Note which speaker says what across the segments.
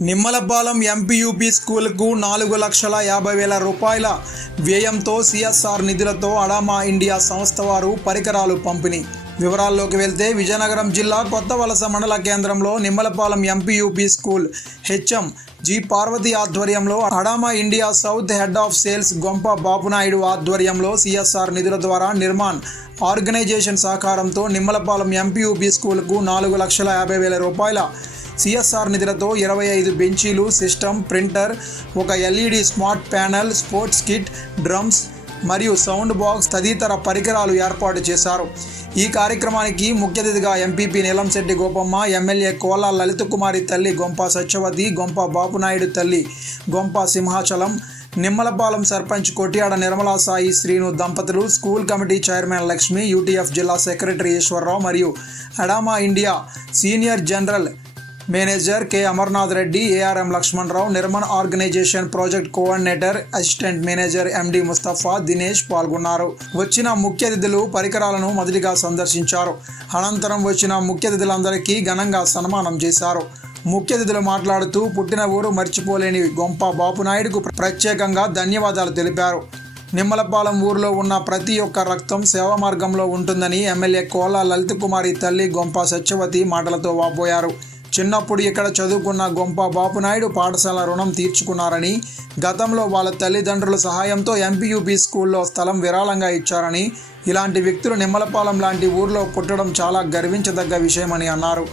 Speaker 1: Nimmalapalem MPUP స్కూల్కు నాలుగు లక్షల యాభై వేల రూపాయల వ్యయంతో సిఎస్ఆర్ నిధులతో అడామా ఇండియా సంస్థ వారు పరికరాలు పంపిణీ. వివరాల్లోకి వెళ్తే విజయనగరం జిల్లా కొత్త వలస మండల కేంద్రంలో Nimmalapalem MPUP school HM G Parvathi ఆధ్వర్యంలో Adama India south head of sales Gompa Bapunaidu ఆధ్వర్యంలో సిఎస్ఆర్ నిధుల ద్వారా నిర్మాణ్ ఆర్గనైజేషన్ సహకారంతో నిమ్మలపాలెం ఎంపీయూపీ స్కూల్కు నాలుగు లక్షల యాభై వేల రూపాయల సిఎస్ఆర్ నిధులతో ఇరవై ఐదు బెంచీలు సిస్టమ్ ప్రింటర్ ఒక LED smart panel sports kit drums మరియు సౌండ్ బాక్స్ తదితర పరికరాలు ఏర్పాటు చేశారు. ఈ కార్యక్రమానికి ముఖ్య అతిథిగా ఎంపీపీ నీలంశెట్టి గోపమ్మ ఎమ్మెల్యే కోలా లలిత కుమారి తల్లి గొంప సత్యవతి గొంప బాపునాయుడు తల్లి గొంప సింహాచలం నిమ్మలపాలెం సర్పంచ్ కొట్యాడ నిర్మలా సాయి శ్రీను దంపతులు school committee chairman Lakshmi UTF జిల్లా సెక్రటరీ ఈశ్వరరావు మరియు Adama India senior general manager K. Amarnath Reddy ARM Lakshmanarao Nirmal organisation project coordinator assistant manager MD Mustafa Dinesh పాల్గొన్నారు. వచ్చిన ముఖ్య అతిథులు పరికరాలను మొదటిగా సందర్శించారు. అనంతరం వచ్చిన ముఖ్య అతిథులందరికీ ఘనంగా సన్మానం చేశారు. ముఖ్య అతిథులు మాట్లాడుతూ పుట్టిన ఊరు మర్చిపోలేని గొంప బాపునాయుడుకు ప్రత్యేకంగా ధన్యవాదాలు తెలిపారు. నిమ్మలపాలెం ఊరిలో ఉన్న ప్రతి ఒక్క రక్తం సేవా మార్గంలో ఉంటుందని ఎమ్మెల్యే కోలా లలిత కుమారి తల్లి గొంప సత్యవతి మాటలతో వాపోయారు. చిన్నప్పుడు ఇక్కడ చదువుకున్న గొంప బాపునాయుడు పాఠశాల రుణం తీర్చుకున్నారని గతంలో వాళ్ళ తల్లిదండ్రుల సహాయంతో ఎంపీయూపీ స్కూల్లో స్థలం విరాళంగా ఇచ్చారని ఇలాంటి వ్యక్తులు నిమ్మలపాలెం లాంటి ఊర్లో పుట్టడం చాలా గర్వించదగ్గ విషయమని అన్నారు.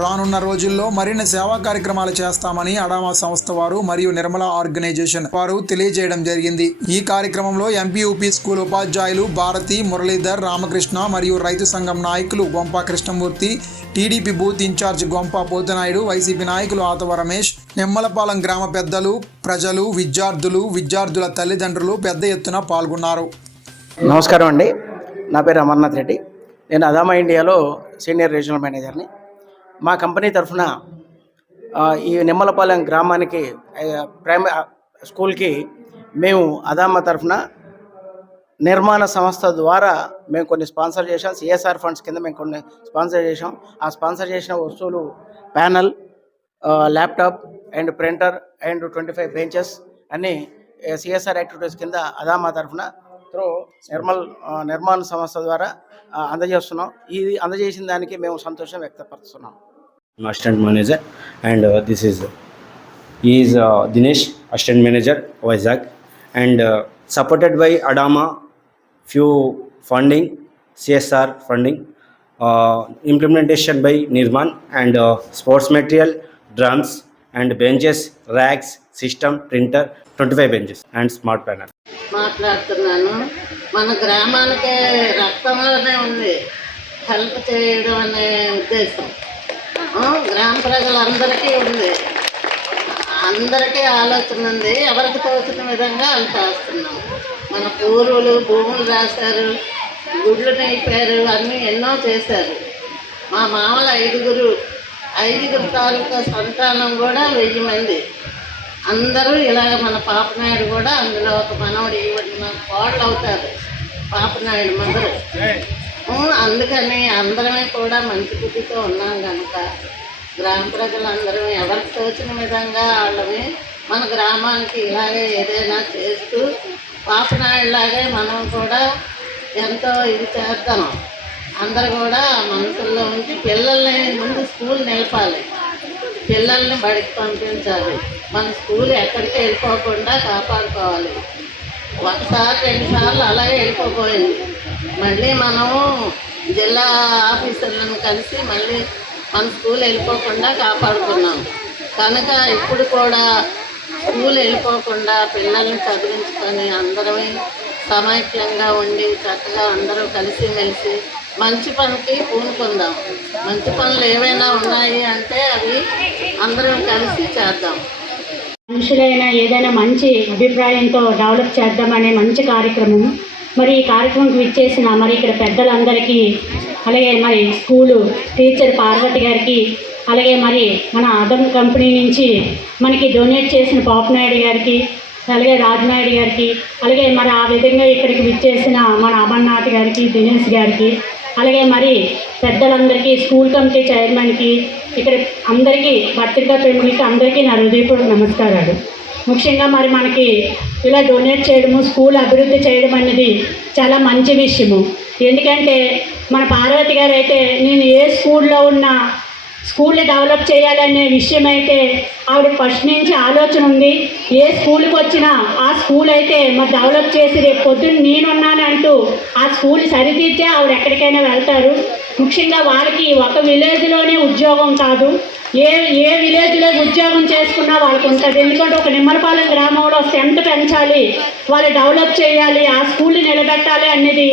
Speaker 1: రానున్న రోజుల్లో మరిన్ని సేవా కార్యక్రమాలు చేస్తామని అడామా సంస్థ వారు మరియు నిర్మల ఆర్గనైజేషన్ వారు తెలియజేయడం జరిగింది. ఈ కార్యక్రమంలో ఎంపీయూపీ స్కూల్ ఉపాధ్యాయులు భారతి మురళీధర్ రామకృష్ణ మరియు రైతు సంఘం నాయకులు Gompa Krishnamurthy TDP booth incharge Gompa Pothanaidu YCP నాయకులు ఆతవ రమేష్ నిమ్మలపాలెం గ్రామ పెద్దలు ప్రజలు విద్యార్థులు విద్యార్థుల తల్లిదండ్రులు పెద్ద ఎత్తున పాల్గొన్నారు.
Speaker 2: నమస్కారం అండి. నా పేరు అమర్నాథ్ రెడ్డి. నేను అదామా ఇండియాలో సీనియర్ రీజనల్ మేనేజర్ని. మా కంపెనీ తరఫున ఈ నిమ్మలపాలెం గ్రామానికి ప్రైమరీ స్కూల్కి మేము అదామా తరఫున నిర్మాణ సంస్థ ద్వారా మేము కొన్ని స్పాన్సర్ చేసాం సిఎస్ఆర్ ఫండ్స్ కింద మేము కొన్ని స్పాన్సర్ చేసాం ఆ స్పాన్సర్ చేసిన వస్తువులు panel laptop and printer and twenty five benches అన్నీ సిఎస్ఆర్ యాక్టివిటీస్ కింద అదామా తరఫున త్రో నిర్మల్ నిర్మాణ సంస్థ ద్వారా అందజేస్తున్నాం. ఇది అందజేసిన దానికి మేము సంతోషం వ్యక్తపరుస్తున్నాం.
Speaker 3: Assistant manager and this is is Dinesh assistant manager Vizag and supported by Adama few funding CSR funding implementation by Nirmaan and sports material drums and benches racks system printer twenty five benches and smart planner
Speaker 4: మాట్లాడుతున్నాను. మన గ్రామానికి రక్తంలోనే ఉంది. Help చేయడం అనే ఉద్దేశం. గ్రామ ప్రజలందరికీ ఉంది. అందరికీ ఆలోచన ఉంది. ఎవరికి తోచిన విధంగా వాళ్ళు చేస్తున్నాం. మన పూర్వులు భూములు రాశారు గుడ్లు నేపారు అన్నీ ఎన్నో చేశారు. మా మామల ఐదుగురు ఐదుగురు తాలూకా సంతానం కూడా వెయ్యి మంది. అందరూ ఇలాగ మన పాపనాయుడు కూడా అందులో ఒక మనవడు ఇవ్వడం మన కోడలు అవుతారు. పాపనాయుడు మదరు. అందుకని అందరమే కూడా మంచి బుద్ధితో ఉన్నాం కనుక గ్రామ ప్రజలందరం ఎవరికి తోచిన విధంగా వాళ్ళని మన గ్రామానికి ఇలాగే ఏదైనా చేస్తూ పాపనాయుడులాగే మనం కూడా ఎంతో ఇది చేద్దాం. అందరు కూడా మనసుల్లో ఉంచి పిల్లల్ని ముందు స్కూల్ నిలపాలి. పిల్లల్ని బడికి పంపించాలి. మన స్కూల్ ఎక్కడికి వెళ్ళిపోకుండా కాపాడుకోవాలి. ఒకసారి రెండు సార్లు అలాగే వెళ్ళిపోయింది మళ్ళీ మనము జిల్లా ఆఫీసర్లను కలిసి మళ్ళీ మన స్కూల్ వెళ్ళిపోకుండా కాపాడుకున్నాం. కనుక ఇప్పుడు కూడా స్కూల్ వెళ్ళిపోకుండా పిల్లల్ని చదివించుకొని అందరమే సమైక్యంగా ఉండి చక్కగా అందరూ కలిసిమెలిసి మంచి పనికి పూనుకుందాం. మంచి పనులు ఏవైనా ఉన్నాయి అంటే అవి అందరం కలిసి చేద్దాం.
Speaker 5: మనుషులైనా ఏదైనా మంచి అభిప్రాయంతో డెవలప్ చేద్దామనే మంచి కార్యక్రమం మరి ఈ కార్యక్రమంకి విచ్చేసిన మరి ఇక్కడ పెద్దలందరికీ అలాగే మరి స్కూలు టీచర్ పార్వతి గారికి అలాగే మరి మన అదమ్ కంపెనీ నుంచి మనకి డొనేట్ చేసిన పాపనాయుడు గారికి అలాగే రాజనాయుడు గారికి అలాగే మరి ఆ విధంగా ఇక్కడికి విచ్చేసిన మన అమర్నాథ్ గారికి దినేష్ గారికి అలాగే మరి పెద్దలందరికీ స్కూల్ కమిటీ చైర్మన్కి ఇక్కడ అందరికీ పత్రికా ప్రేమికులకి అందరికీ నా హృదయపూర్వక నమస్కారాలు. ముఖ్యంగా మరి మనకి ఇలా డొనేట్ చేయడము స్కూల్ అభివృద్ధి చేయడం అనేది చాలా మంచి విషయము. ఎందుకంటే మన పార్వతి గారు అయితే నేను ఏ స్కూల్లో ఉన్నా స్కూల్ని డెవలప్ చేయాలనే విషయం అయితే ఆవిడ ఫస్ట్ నుంచి ఆలోచన ఉంది. ఏ స్కూల్కి వచ్చినా ఆ స్కూల్ అయితే మరి డెవలప్ చేసి రేపు పొద్దున్న నేనున్నానంటూ ఆ స్కూల్ సరిదిద్దే ఆవిడ ఎక్కడికైనా వెళ్తారు. ముఖ్యంగా వాళ్ళకి ఒక విలేజ్లోనే ఉద్యోగం కాదు. ఏ ఏ విలేజ్లో ఉద్యోగం చేసుకున్నా వాళ్ళకు ఉంటుంది. ఎందుకంటే ఒక నిమ్మలపాలెం గ్రామంలో స్ట్రెంత్ పెంచాలి వాళ్ళు డెవలప్ చేయాలి ఆ స్కూల్ని నిలబెట్టాలి అనేది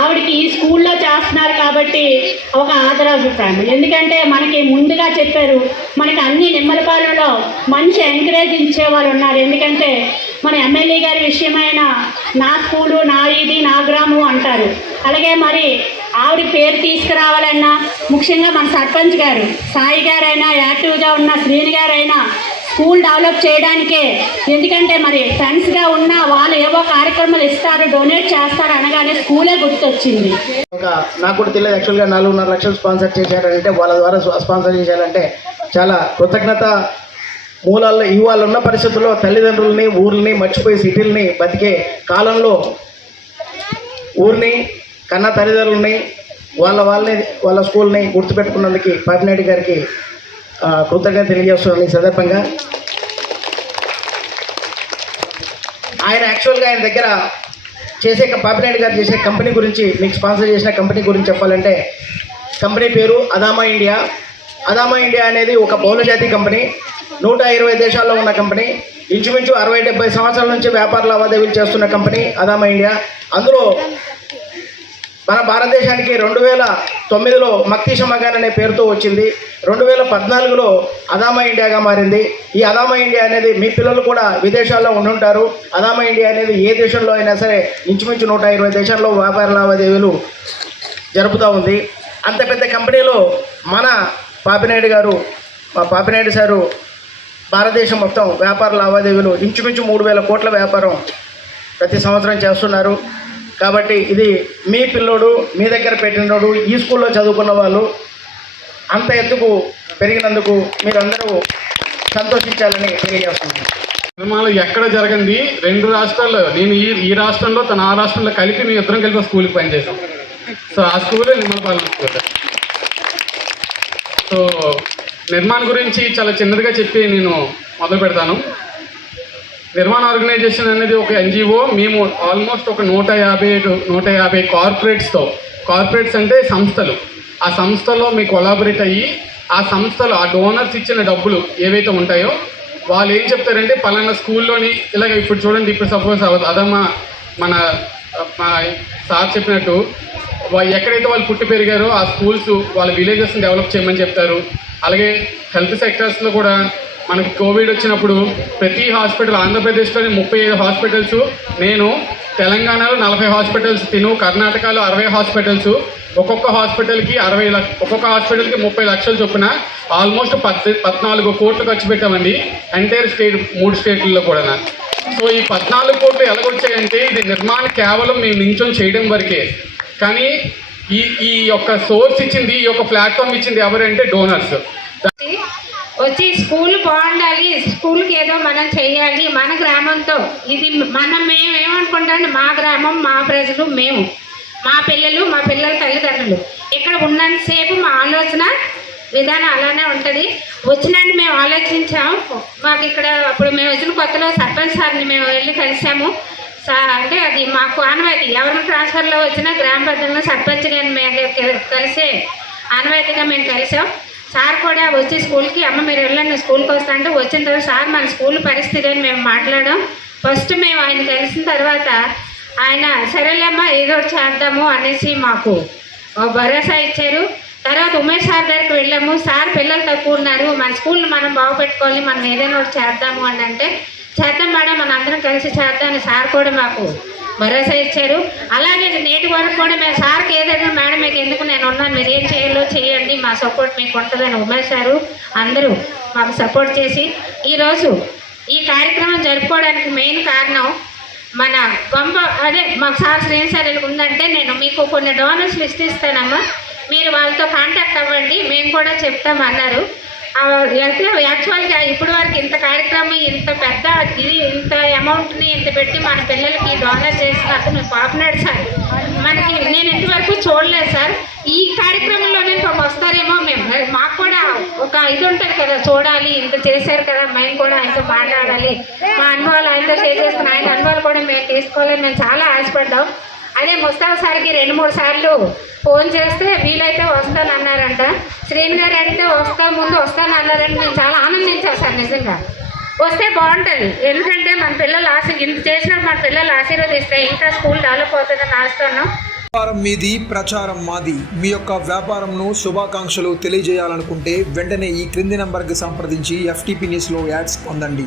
Speaker 5: ఆవిడకి ఈ స్కూల్లో చేస్తున్నారు కాబట్టి ఒక ఆదరాభిప్రాయం. ఎందుకంటే మనకి ముందుగా చెప్పారు మనకి అన్ని నిమ్మలపాలెంలో మంచి ఎంకరేజ్ ఇచ్చే వాళ్ళు ఉన్నారు. ఎందుకంటే మన ఎమ్మెల్యే గారి విషయమైన నా స్కూలు నా ఇది నా గ్రామం అంటారు. అలాగే మరి ఆవిడ పేరు తీసుకురావాలన్నా ముఖ్యంగా మన సర్పంచ్ గారు సాయి గారైనా యాక్టివ్గా ఉన్న శ్రీని గారైనా స్కూల్ డెవలప్ చేయడానికే. ఎందుకంటే మరి ఫ్రెండ్స్గా ఉన్న వాళ్ళు ఏవో కార్యక్రమాలు ఇస్తారు డొనేట్ చేస్తారు అనగానే స్కూలే గుర్తొచ్చింది.
Speaker 2: ఇంకా నాకు కూడా తెలియదు యాక్చువల్గా నాలుగున్నర లక్షలు స్పాన్సర్ చేశారంటే వాళ్ళ ద్వారా స్పాన్సర్ చేశారంటే చాలా కృతజ్ఞత మూలాల్లో ఇవాళ ఉన్న పరిస్థితుల్లో తల్లిదండ్రులని ఊర్లని మర్చిపోయి సిటీలని బతికే కాలంలో ఊరిని కన్నా తల్లిదండ్రులని వాళ్ళ వాళ్ళని వాళ్ళ స్కూల్ని గుర్తుపెట్టుకున్నందుకు పాపినాయుడు గారికి కృతజ్ఞత తెలియజేస్తున్నాను ఈ సందర్భంగా. ఆయన యాక్చువల్గా ఆయన దగ్గర చేసే పాపినాయుడు గారు చేసే కంపెనీ గురించి మీకు స్పాన్సర్ చేసిన కంపెనీ గురించి చెప్పాలంటే కంపెనీ పేరు అదామా ఇండియా. అదామా ఇండియా అనేది ఒక బహుళజాతి కంపెనీ. నూట ఇరవై దేశాల్లో ఉన్న కంపెనీ. ఇంచుమించు అరవై డెబ్బై సంవత్సరాల నుంచి వ్యాపార లావాదేవీలు చేస్తున్న కంపెనీ అదామా ఇండియా. అందులో మన భారతదేశానికి రెండు వేల తొమ్మిదిలో మక్తి షమగాన్ అనే పేరుతో వచ్చింది. రెండు వేల పద్నాలుగులో అదామా ఇండియాగా మారింది. ఈ అదామా ఇండియా అనేది మీ పిల్లలు కూడా విదేశాల్లో ఉండుంటారు. అదామా ఇండియా అనేది ఏ దేశంలో అయినా సరే ఇంచుమించు నూట ఇరవై దేశాల్లో వ్యాపార లావాదేవీలు జరుపుతూ ఉంది. అంత పెద్ద కంపెనీలో మన పాపినాయుడు గారు మా పాపినాయుడు సారు భారతదేశం మొత్తం వ్యాపార లావాదేవీలు ఇంచుమించు మూడు వేల కోట్ల వ్యాపారం ప్రతి సంవత్సరం చేస్తున్నారు. కాబట్టి ఇది మీ పిల్లోడు మీ దగ్గర పెట్టినోడు ఈ స్కూల్లో చదువుకున్న వాళ్ళు అంత ఎత్తుకు పెరిగినందుకు మీరందరూ సంతోషించాలని తెలియజేస్తున్నాను.
Speaker 6: సినిమాలు ఎక్కడ జరిగింది? రెండు రాష్ట్రాల్లో. నేను ఈ ఈ రాష్ట్రంలో తన ఆ రాష్ట్రంలో కలిపి మేము ఇద్దరం కలిపి స్కూల్కి పనిచేసాం సో ఆ స్కూల్ నిమ్మలపాలెం స్కూల్. సో నిర్మాణం గురించి చాలా చిన్నదిగా చెప్పి నేను మొదలు పెడతాను. నిర్మాణ ఆర్గనైజేషన్ అనేది ఒక ఎన్జిఓ మేము ఆల్మోస్ట్ ఒక నూట యాభై నూట యాభై కార్పొరేట్స్తో కార్పొరేట్స్ అంటే సంస్థలు. ఆ సంస్థలో మీ కొలాబరేట్ అయ్యి ఆ సంస్థలు ఆ డోనర్స్ ఇచ్చిన డబ్బులు ఏవైతే ఉంటాయో వాళ్ళు ఏం చెప్తారంటే పలానా స్కూల్లోని ఇలాగ ఇప్పుడు చూడండి ఇప్పుడు సపోజ్ అదమ్మా మన మా సార్ చెప్పినట్టు ఎక్కడైతే వాళ్ళు పుట్టి పెరిగారో ఆ స్కూల్స్ వాళ్ళ విలేజెస్ని డెవలప్ చేయమని చెప్తారు. అలాగే హెల్త్ సెక్టర్స్లో కూడా మనకి కోవిడ్ వచ్చినప్పుడు ప్రతి హాస్పిటల్ ఆంధ్రప్రదేశ్లోని ముప్పై ఐదు హాస్పిటల్స్ నేను తెలంగాణలో నలభై హాస్పిటల్స్ తిను కర్ణాటకలో అరవై హాస్పిటల్స్ ఒక్కొక్క హాస్పిటల్కి అరవై లక్ష ఒక్కొక్క హాస్పిటల్కి ముప్పై లక్షలు చొప్పున ఆల్మోస్ట్ పద్ పద్నాలుగు కోట్లు ఖర్చు పెట్టామండి ఎంటైర్ స్టేట్ మూడు స్టేట్లలో కూడా సో ఈ పద్నాలుగు కోట్లు ఎలాగొచ్చాయంటే ఇది నిర్మాణం కేవలం మేము నించొని చేయడం వరకే. కానీ ఈ ఈ యొక్క సోర్స్ ఇచ్చింది ఈ యొక్క ప్లాట్ఫామ్ ఇచ్చింది ఎవరంటే డోనర్స్.
Speaker 7: వచ్చి స్కూల్ బాగుండాలి స్కూల్కి ఏదో మనం చేయాలి మన గ్రామంతో. ఇది మనం మేము ఏమనుకుంటాం మా గ్రామం మా ప్రజలు మేము. మా పిల్లలు మా పిల్లల తల్లిదండ్రులు. ఇక్కడ ఉన్నంతసేపు మా ఆలోచన విధానం అలానే ఉంటుంది. వచ్చినట్టు మేము ఆలోచించాము మాకు ఇక్కడ అప్పుడు మేము వచ్చిన కొత్తలో సర్పంచ్ సార్ని మేము వెళ్ళి కలిసాము. సార్ అంటే అది మాకు ఆనవాయితీ. ఎవరి ట్రాన్స్ఫర్లో వచ్చినా గ్రామ పెద్దలను సర్పంచ్ గారిని మేము కలిసే ఆనవాయితీగా మేము కలిసాం. సార్ కూడా వచ్చి స్కూల్కి అమ్మ మీరు వెళ్ళండి స్కూల్కి వస్తా అంటే వచ్చిన తర్వాత సార్ మన స్కూల్ పరిస్థితి అని మేము మాట్లాడాం. ఫస్ట్ మేము ఆయన కలిసిన తర్వాత ఆయన సరేలేమ్మా ఏదో ఒకటి చేద్దాము అనేసి మాకు ఒక భరోసా ఇచ్చారు. తర్వాత ఉమేష్ సార్ దగ్గరికి వెళ్ళాము. సార్ పిల్లలు తక్కువ ఉన్నారు. మన స్కూల్ని మనం బాగుపెట్టుకోవాలి. మనం ఏదైనా ఒకటి చేద్దాము అని అంటే చేద్దాం మేడం మన అందరం కలిసి చేద్దాం అని సార్ కూడా మాకు భరోసా ఇచ్చారు. అలాగే నేటి వరకు కూడా మేము సార్కి ఏదైనా మేడం మీకు ఎందుకు నేను ఉన్నాను మీరు ఏం చేయాలో చేయండి. మా సపోర్ట్ మీకు ఉంటుందని ఉమేష్ సారు అందరూ మాకు సపోర్ట్ చేసి ఈరోజు ఈ కార్యక్రమం జరుపుకోవడానికి మెయిన్ కారణం మన గొంప అదే మాకు సార్ శ్రేణి సార్ ఉందంటే నేను మీకు కొన్ని డోనర్స్ లిస్ట్ ఇస్తానమ్మా. మీరు వాళ్ళతో కాంటాక్ట్ అవ్వండి. మేము కూడా చెప్తామన్నారు అయితే యాక్చువల్గా ఇప్పటి వరకు ఇంత కార్యక్రమం ఇంత పెద్ద ఇది ఇంత అమౌంట్ని ఇంత పెట్టి మన పిల్లలకి డోనర్ చేసిన అతను పాపనాడు సార్. మనకి నేను ఇంతవరకు చూడలేదు సార్. ఈ కార్యక్రమంలోనే పాపం వస్తారేమో మేము. మాకు కూడా ఒక ఇది ఉంటుంది కదా చూడాలి ఇంత చేశారు కదా మేము కూడా ఆయనతో మాట్లాడాలి. మా అనుభవాలు ఆయనతో చేసేస్తున్న ఆయన అనుభవాలు కూడా మేము తీసుకోవాలని మేము చాలా ఆశపడ్డాం. అదే ముస్తాఫా సార్కి రెండు మూడు సార్లు ఫోన్ చేస్తే వీలైతే వస్తానన్నారంట. శ్రీని గారు అడిగితే వస్తా ముందు వస్తానన్నారంటే నేను చాలా ఆనందించాను సార్ నిజంగా. వస్తే బాగుంటుంది. ఎందుకంటే మన పిల్లలు ఆశ ఇంత చేసినా మన పిల్లలు ఆశీర్వదిస్తే ఇంకా స్కూల్ డెవలప్ అవుతుందని ఆస్తున్నాం
Speaker 1: వ్యాపారం మీది ప్రచారం మాది. మీ యొక్క వ్యాపారంను శుభాకాంక్షలు తెలియజేయాలనుకుంటే వెంటనే ఈ క్రింది నంబర్కి సంప్రదించి ఎఫ్టీపీ న్యూస్లో యాడ్స్ పొందండి.